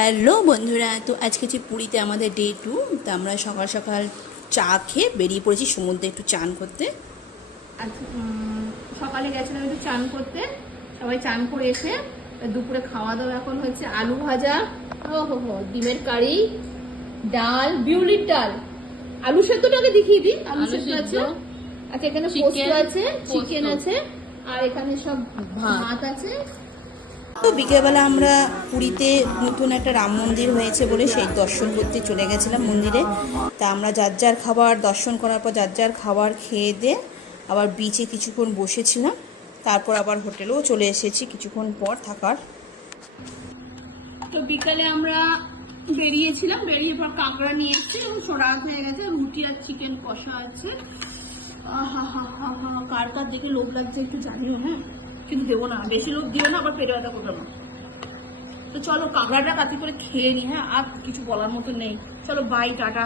Hello বন্ধুরা, তো আজকে যে পুরীতে আমাদের ডে 2। তো আমরা সকাল সকাল চা খেয়ে বেরিয়ে পড়েছি সমুদ্রে একটু চান করতে। সকালে গেছিলাম একটু চান করতে, সবাই চান করে এসে দুপুরে খাওয়া দাওয়া এখন হচ্ছে আলু ভাজা, ডিমের কারি, ডাল, বিউলির ডাল, আলু সেদ্ধটাকে দেখিয়ে দিই। আলু সেদ্ধ আছে, আচ্ছা এখানে পোস্ত আছে, চিকেন আছে, আর এখানে সব ভাত আছে। তো বিকেলবেলা আমরা পুরীতে নতুন একটা রাম মন্দির হয়েছে বলে সেই দর্শন করতে চলে গেছিলাম মন্দিরে। তা আমরা যার যার খাবার দর্শন করার পর যার যার খাবার খেয়ে দিয়ে আবার বিচে কিছুক্ষণ বসেছিলাম, তারপর আবার হোটেলেও চলে এসেছি কিছুক্ষণ পর থাকার। তো বিকালে আমরা বেরিয়েছিলাম, বেরিয়ে পর কাঁকড়া নিয়ে এসেছি এবং রাত হয়ে গেছে, রুটি আর চিকেন কষা আছে। কার কার দেখে লোভ লাগছে একটু জানিও, হ্যাঁ, কিন্তু দেবো না, বেশি লোভ দিও না, আবার পেটে ব্যথা করবে না। তো চলো কাঁকড়াটা কাটি করে খেয়ে নি, হ্যাঁ, আর কিছু বলার মতো নেই। চলো বাই, টাটা।